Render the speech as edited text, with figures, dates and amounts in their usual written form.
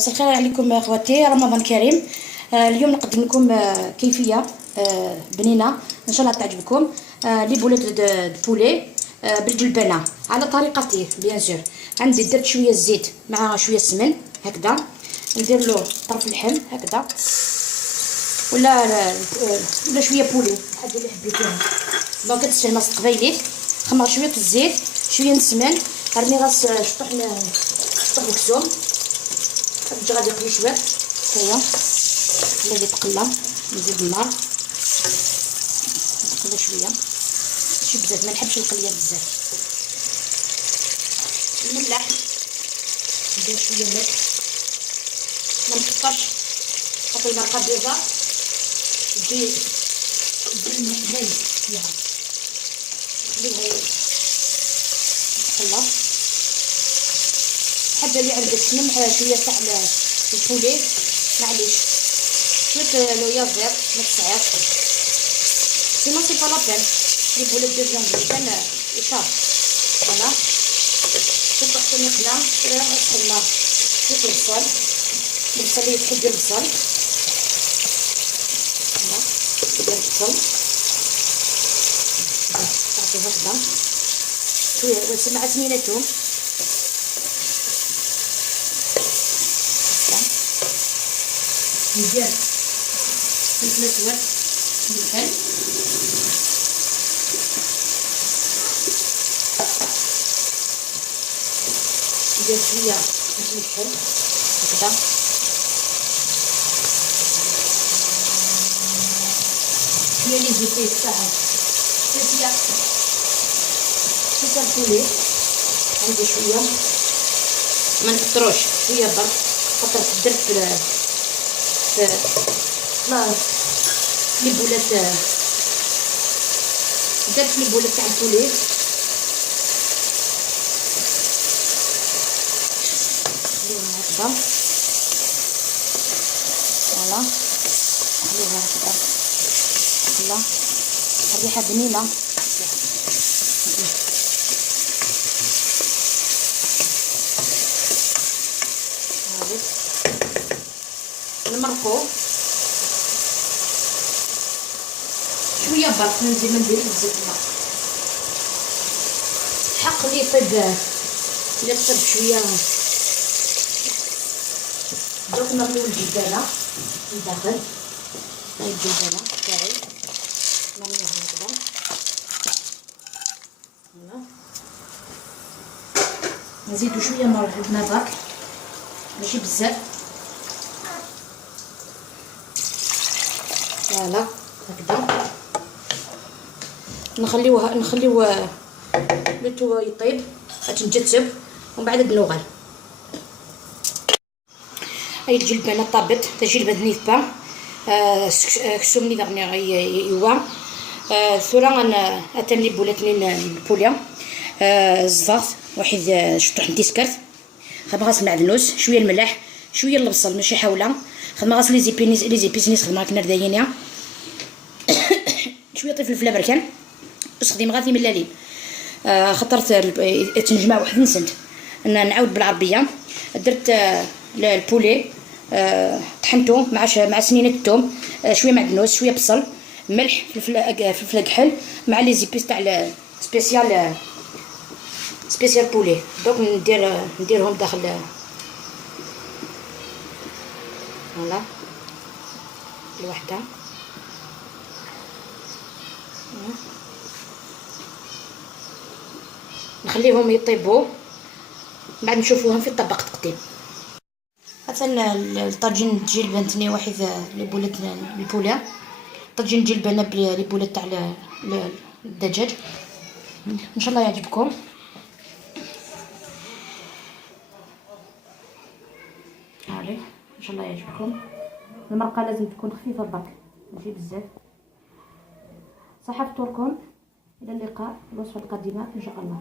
مساء الخير عليكم اخواتي، رمضان كريم. اليوم نقدم لكم كيفيه بنينه ان شاء الله تعجبكم. لي بوليت دو بولي بالجلبانه على طريقتي بيان سور. عندي درت شويه الزيت مع شويه السمن هكذا، ندير له طرف اللحم هكذا ولا شويه بولي الحاجه اللي حبيتوها. دونك كتستعمل راس قبيليت، خمر شويه الزيت شويه السمن، رمي راس شطوح مكسوم، الدجاج غادي يقلي شويه هكايا، غادي يتقلى، نزيد النار يتقلى شويه ماشي بزاف، ما نحبش القليه بزاف. الملح ندير شويه ملح، ما نكثرش خاطر المرقه بيضاء تجي الملح باين فيها، نخليها يتقلى. الحاجه اللي عندك تنمح شويه تاع البولي معليش، شويه لويازير ما تسعير، سينو سي با لابين لي بولي دو جامبو كان يشاف. فوالا شوف حتى يقلى شويه غتخلى شويه البصل اللي تحب البصل. فوالا ندير البصل تعطيه هكذا شويه مع سمينتهم. ندير فلفل اسود بالخل، ندير شويه الخل هكذا، شويه لي زيتيس تاعها سبيسيال البولي، عندي شويه ما نكثروش، شويه برك خاطر درت لي بولات درت لي بولات تاع البولي. نخليوها هكذا، فوالا نخليوها هكذا، فوالا الريحه بنينه. نمرقو شويه برك، نزيد ما نديرش بزاف الماء، حق لي طيب الا طيب شويه. دوك نغليو الجلبانه من داخل، هاي الجلبانه تاعي نرميوها هكذا، فوالا نزيدو شويه ماء برك ماشي بزاف، فوالا هكذا نخليوه لتو يطيب باش نجتب ومن بعد نوغل. هاي الجلبانه طابت جلبانه نيف با كسومني دغني يوا ثورا اتم لي بولاتنين البوليا الزفاغ واحد شطوح ديسكرت، خدمه غاس المعدنوس شويه الملح شويه البصل ماشي حاوله، خدمه غاس لي زيبينيس خدمه كنا رداينيا شويه طيب الفلفله بركان استخدم غادي من اللالين خطرت تنجمع واحد نسنت نعاود بالعربيه. درت البولي طحنته مع سنينه الثوم شويه معدنوس شويه بصل ملح فلفل كحل مع لي زيبيس تاع سبيسيال بولي. دوك نديرهم داخل فوالا الوحده، نخليهم يطيبوا بعد نشوفوهم في الطبق تقديم. مثلا الطاجين تجي البنتني واحد لي بولات البوله، طاجين تجي البنه لي بولات تاع الدجاج. ان شاء الله يعجبكم. هاولي ان شاء شاء الله يعجبكم. المرقه لازم تكون خفيفه برك ماشي بزاف. صحه فطوركم، الى اللقاء، الوصفه القادمه ان شاء الله.